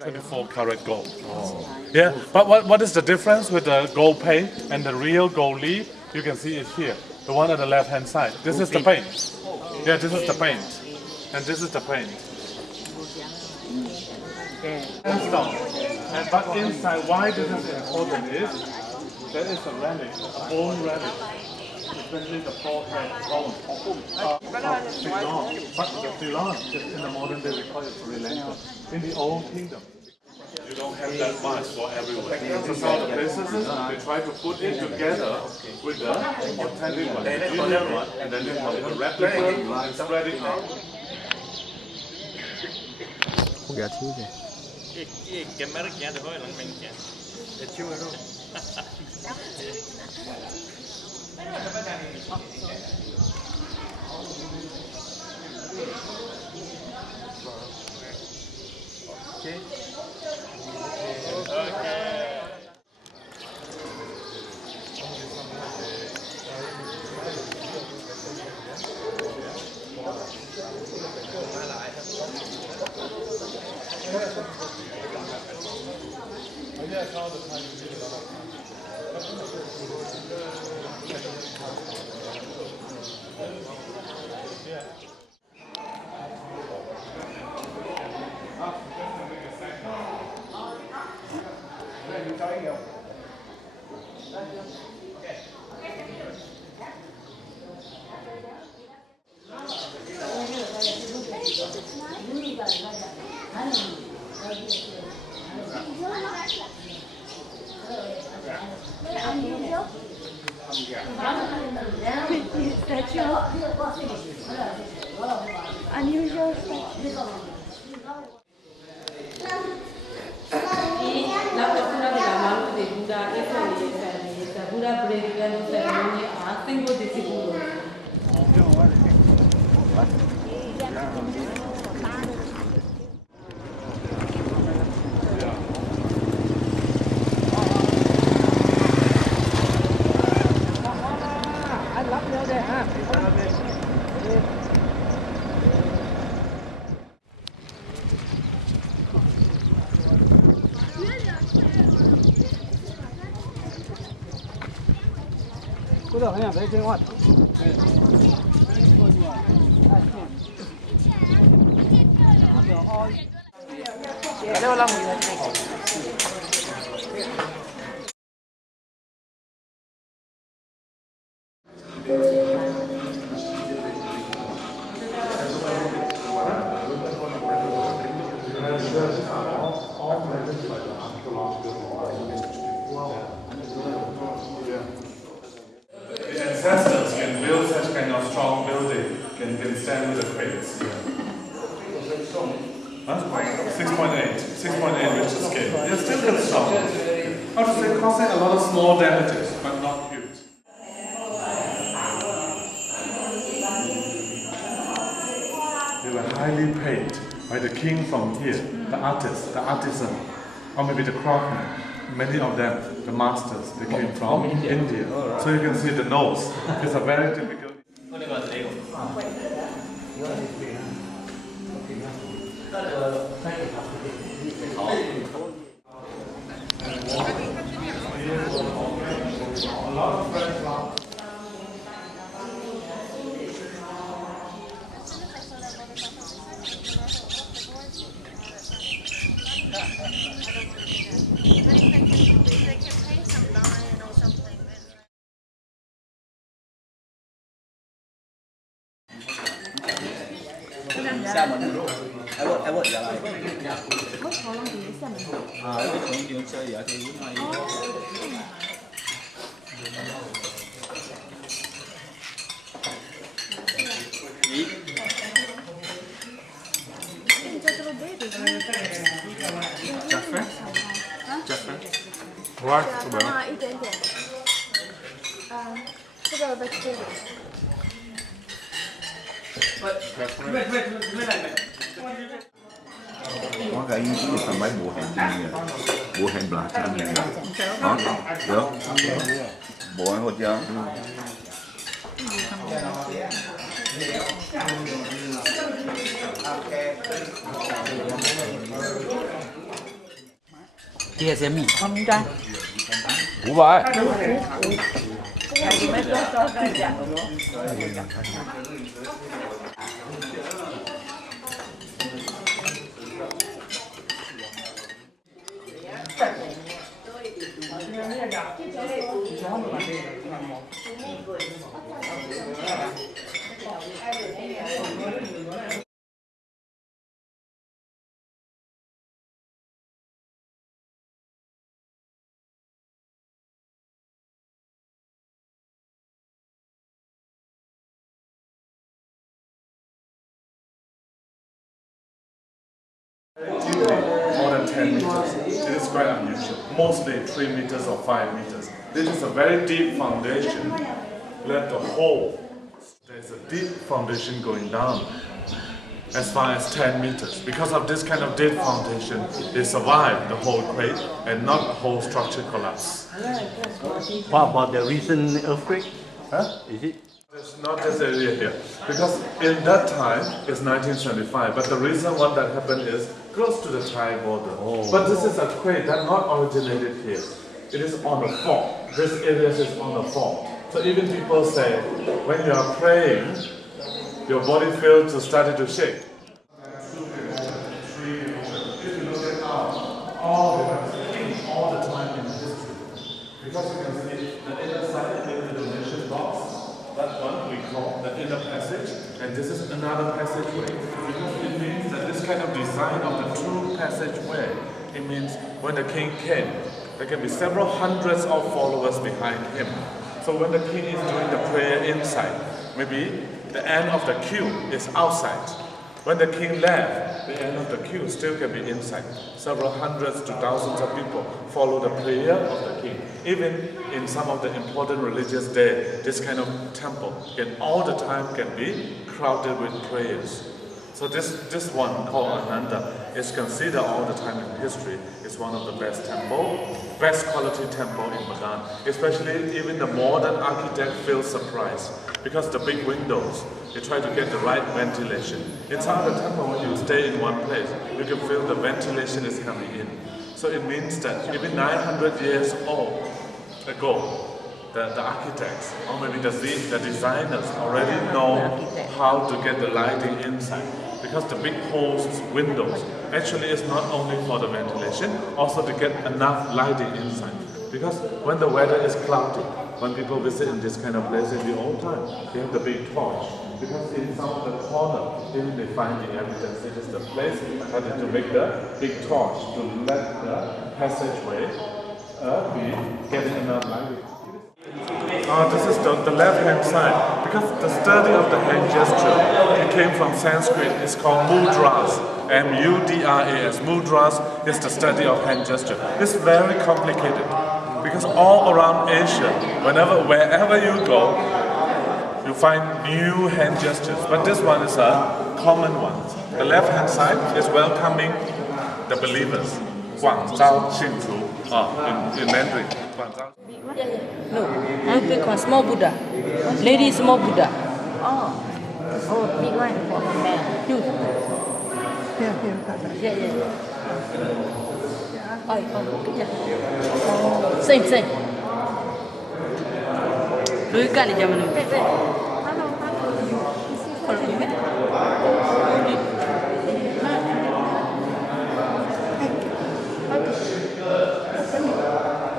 24 karat gold. Yeah, but what is the difference with the gold paint and the real gold leaf? You can see it here. The one on the left hand side. This is the paint. Yeah, this is the paint. And this is the paint. Sandstone. But inside, why this is important is there is a relic, a bone relic, especially the forehead bone. Ceylon. But the Ceylon, in the modern day we call it Sri Lanka. In the old kingdom, you don't have that much for everywhere. So some of the businesses, they try to put it together with the authentic one, the genuine one, and then they call it a replica and spread it out. Unusual La postura de la mano de Buda es la belleza. Buda predicando ceremonia a tengo de seguro. Ancestors can build such kind of strong building, can stand with the crates. Huh? 6.8, 6.8 Richter scale. They're still kind of strong. How to say, causing a lot of small damages, but not huge. They were highly paid by the king from here, the artist, the artisan, or maybe the craftsman. Many of them, the masters, they came from India. So you can see the nose. It's a very typical. A lot of fresh flowers. I work giờ này. Mất how long do you send? Cái chuyện chuyện chơi giờ thì cũng hay. Gì? Jaffe? Jaffe? What? 一点点。这个 vegetarian。Có cái phần máy bộ hành bộ hành black đó được bộ hành hột chưa Kia xe mì. Không ra. Ủa vậy? Mấy con cho ra dạ. More than 10 meters. It is quite unusual. Mostly 3 meters or 5 meters. This is a very deep foundation. Let the whole. There's a deep foundation going down as far as 10 meters. Because of this kind of deep foundation, they survived the whole quake and not the whole structure collapse. What about the recent earthquake? Huh? Is it? It's not this area here, because in that time it's 1975. But the reason why that happened is close to the Thai border. But this is a quake that not originated here. It is on a fault. This area is on a fault. So even people say when you are praying, your body feels to start to shake. If you look at all the time in history, because you can see the inner side in the donation box. That one we call the inner passage, and this is another passageway. Because it means that this kind of design of the true passageway, it means when the king came, there can be several hundreds of followers behind him. So when the king is doing the prayer inside, maybe the end of the queue is outside. When the king left, the end of the queue still can be inside. Several hundreds to thousands of people follow the prayer of the king. Even in some of the important religious days, this kind of temple can all the time can be crowded with prayers. So this one called Ananda is considered all the time in history is one of the best quality temple in Bagan. Especially even the modern architect feels surprised because the big windows, they try to get the right ventilation. Inside the temple, when you stay in one place, you can feel the ventilation is coming in. So it means that even 900 years ago, the architects or maybe the designers already know how to get the lighting inside. Because the big holes, windows, actually is not only for the ventilation, also to get enough lighting inside. Because when the weather is cloudy, when people visit in this kind of place in the old time, they have the big torch. Because in some of the corner, even they find the evidence, it is the place to make the big torch to let the passageway be getting enough lighting. This is the left-hand side, because the study of the hand gesture, it came from Sanskrit, it's called Mudras, M-U-D-R-A-S. Mudras is the study of hand gesture. It's very complicated, because all around Asia, wherever you go, you find new hand gestures, but this one is a common one. The left-hand side is welcoming the believers. Guang Zhao Xin Chu, in Mandarin. Guang Zhao. No, I pick one small Buddha. Lady small Buddha. Oh, big one for man. Huge. Here. Yeah. Same. Lui cani chiamano.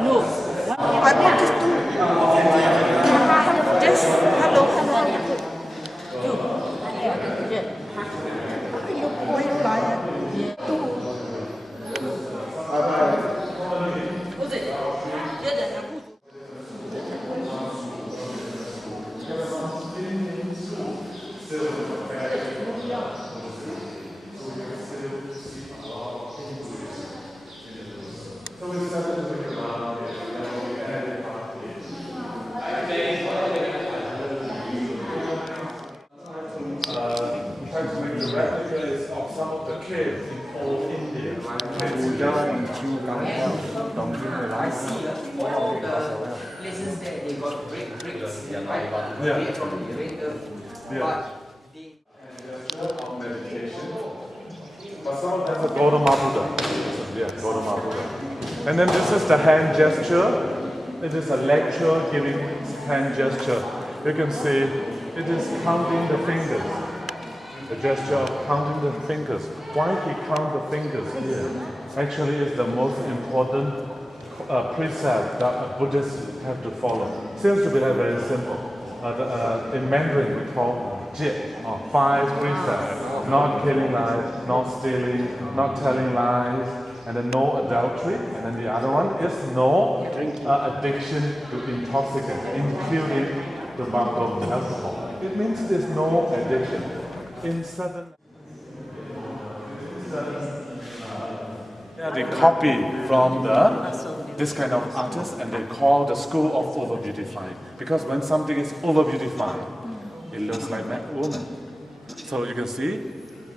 No. I want to do just hello. You point like of some of the caves in old India, like Places that they got bricks, of meditation. But some of them are Gautama Buddha. Yeah, Gautama Buddha. And then this is the hand gesture. It is a lecture giving hand gesture. You can see it is counting the fingers. The gesture of counting the fingers. Why he count the fingers here? Actually, it's the most important precept that Buddhists have to follow. Seems to be very simple. In Mandarin, we call jie, or 5 precepts. Not killing lies, not stealing, not telling lies, and then no adultery. And then the other one is no addiction to intoxicants, including tobacco and alcohol. It means there's no addiction. In certain they copy from this kind of artist, and they call the school of over beautifying, because when something is over beautified, it looks like a woman. So you can see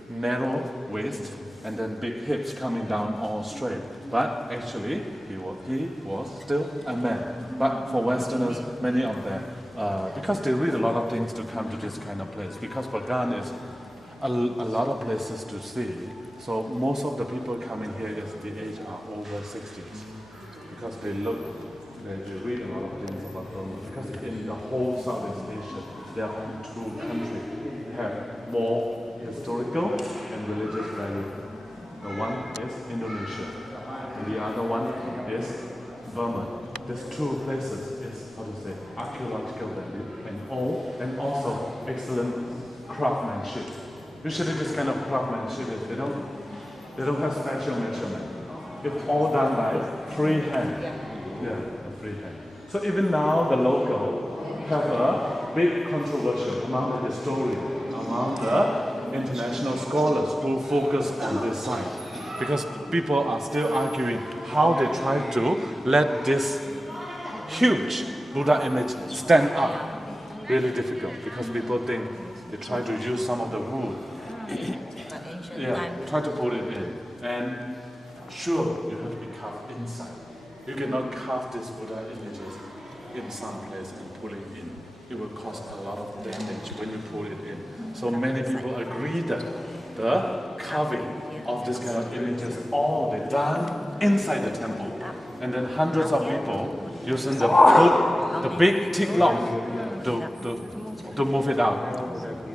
narrow waist and then big hips coming down all straight. But actually, he was still a man. But for Westerners, many of them, because they read a lot of things to come to this kind of place, because Bagan is a lot of places to see. So most of the people coming here is the age are over 60s, because they read a lot of things about Burma. Because in the whole Southeast Asia, there are 2 countries have more historical and religious value. The one is Indonesia, and the other one is Burma. These 2 places is, archaeological value and also excellent craftsmanship. Usually this kind of craftsmanship is they don't have special measurement. It's all done by freehand. Yeah, freehand. So even now the local have a big controversy among the historians, among the international scholars who focus on this site. Because people are still arguing how they try to let this huge Buddha image stand up. Really difficult, because people think they try to use some of the wood. Try to put it in. And sure, you have to be carved inside. You cannot carve these Buddha images in some place and put it in. It will cause a lot of damage when you put it in. So many people agree that the carving of this kind of images all they done inside the temple. And then hundreds of people using the big thick log to move it out.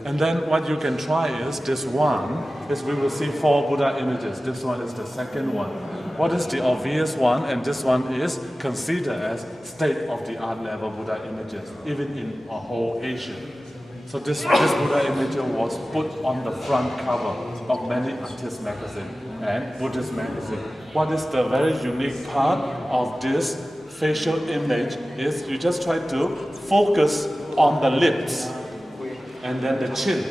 And then what you can try is this one, is we will see 4 Buddha images. This one is the second one. What is the obvious one? And this one is considered as state-of-the-art level Buddha images, even in a whole Asia. So this Buddha image was put on the front cover of many artist magazines and Buddhist magazine. What is the very unique part of this facial image is you just try to focus on the lips and then the chin.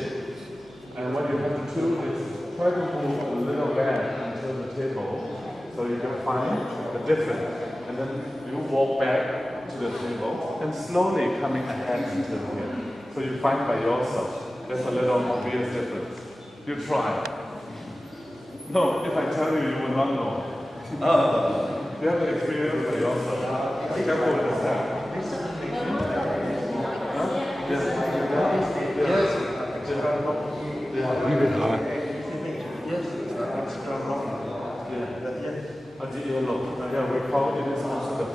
And what you have to do is try to move a little back until the table so you can find the difference. And then you walk back to the table and slowly coming ahead until here. So you find by yourself. There's a little obvious difference. You try. No, if I tell you, you will not know. You have to experience by yourself. Be careful with the step. Yeah, we call it is also the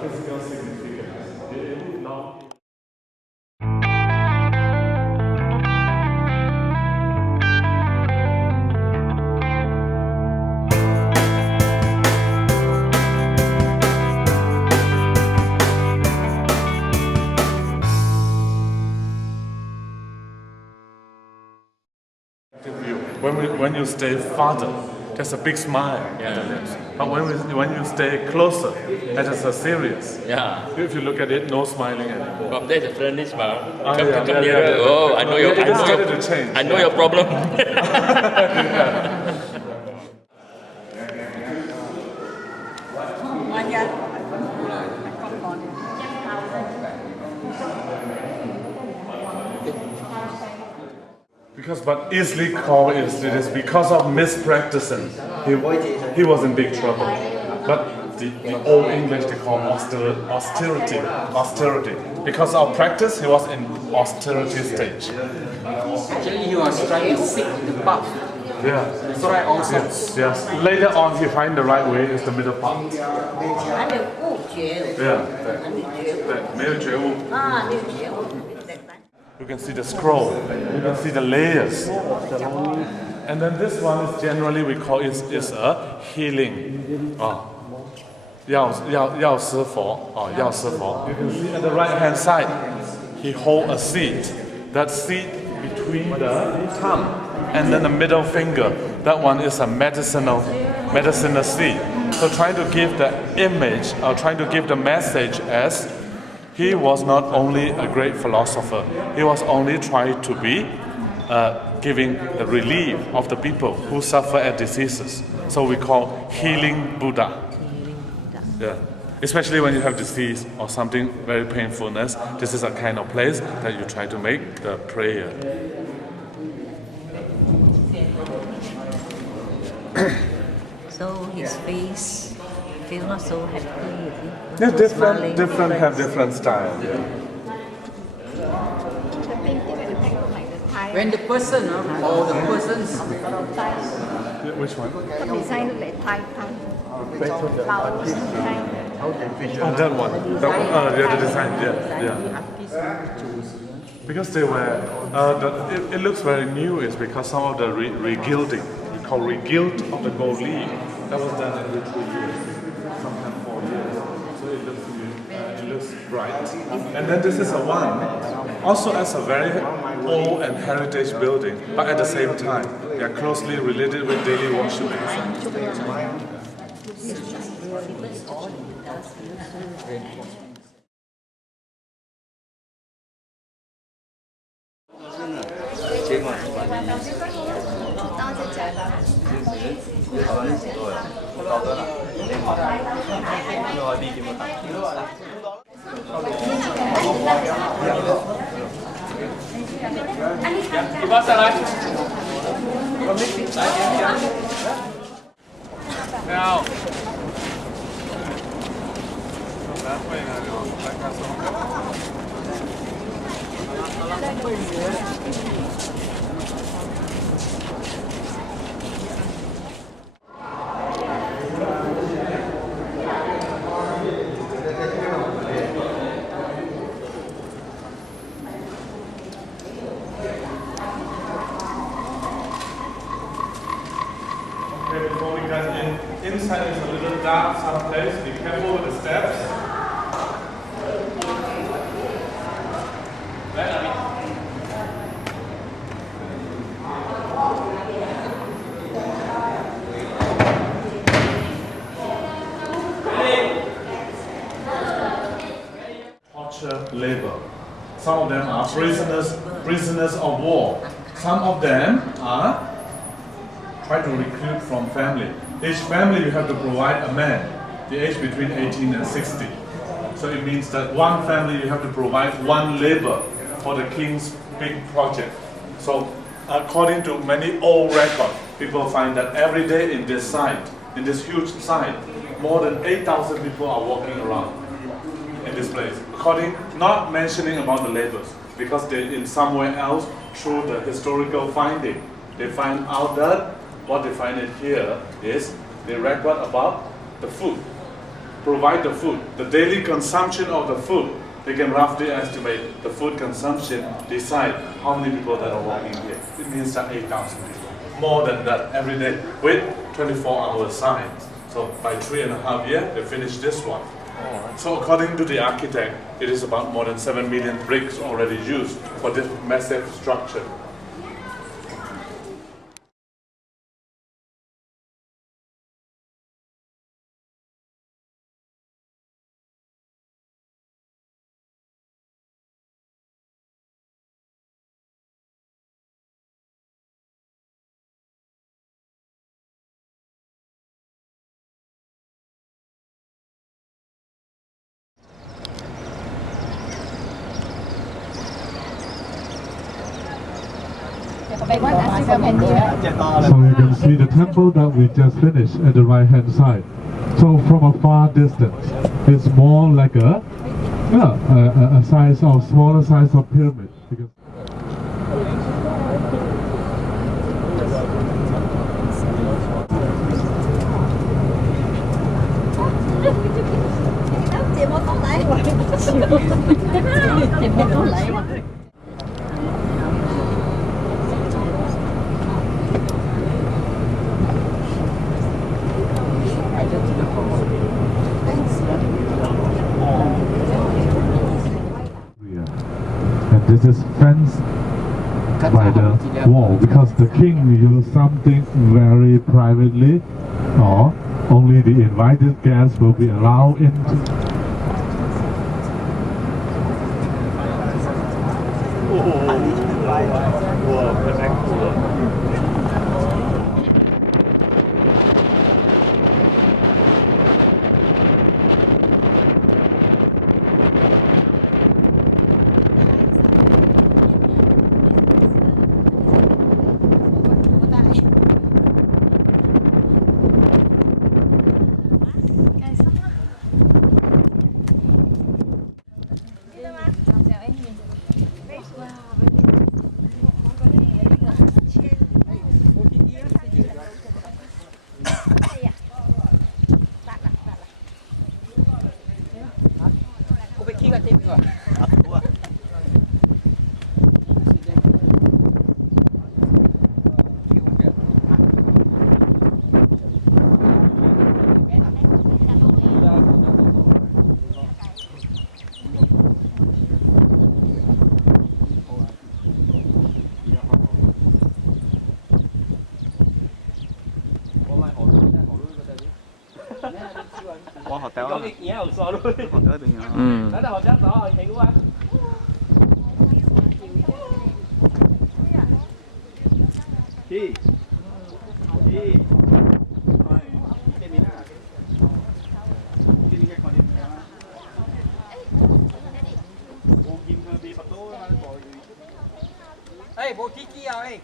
physical significance. Now. When you stay farther, there's a big smile at the lips. But when you stay closer, that is a serious. Yeah. If you look at it, no smiling anymore. But there's a friendly smile. Come nearer. Yeah. Oh, I know your I know your problem. But easily called is it is because of mispracticing. He was in big trouble. But the old English they call austerity. Because of practice, he was in austerity stage. Actually, he was trying to seek the path Yeah. So, try all yes, yes. Later on, he find the right way is the middle part. Hắn đều u chuyện. Yeah. Hắn bị chuyện. That middle jewel. À, đều chuyện. You can see the scroll. You can see the layers. And then this one is generally we call it is a healing. Yao Si Fo. You can see at the right hand side, he hold a seed. That seed between the thumb and then the middle finger. That one is a medicinal seed. So trying to give the image or trying to give the message as he was not only a great philosopher, he was only trying to be giving the relief of the people who suffer at diseases. So we call healing Buddha. Yeah. Especially when you have disease or something very painfulness, this is a kind of place that you try to make the prayer. So his face feel not so happy. Yeah, different have different style. Yeah. When the person or the persons Which one? design look like Thai. Oh, that one. Yeah, the design. Yeah. Because they were, it looks very new. Is because some of the regilding, we call regild of the gold leaf, that was done in literally years, sometimes 4 years. So it looks new, it looks bright. And then this is a one, also as a very old and heritage building, but at the same time, they are closely related with daily worshiping. Now, before we get in, inside is a little dark someplace. Be careful with the steps. Torture, labor. Some of them are prisoners of war. Some of them are try to recruit from family. Each family you have to provide a man, the age between 18 and 60. So it means that one family you have to provide one labor for the king's big project. So according to many old records, people find that every day in this site, in this huge site, more than 8,000 people are walking around in this place. According, not mentioning about the labors, because they in somewhere else through the historical finding, they find out that what they find in here is they record about the food, provide the food, the daily consumption of the food. They can roughly estimate the food consumption, decide how many people that are walking here. It means that 8,000 people, more than that every day with 24-hour signs. So by 3.5 years, they finish this one. So according to the architect, it is about more than 7 million bricks already used for this massive structure. So you can see the temple that we just finished at the right hand side. So from a far distance, it's more like a size of smaller size of pyramid. Because And this is fenced by the wall because the king used something very privately, or only the invited guests will be allowed into. Có hotel. Có cái nhé hồ sơ luôn. Hotel bên nhau. Đó là hotel đó rồi, chị quá. Chị. Chị. Ê, bộ chi chi rồi.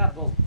Apple.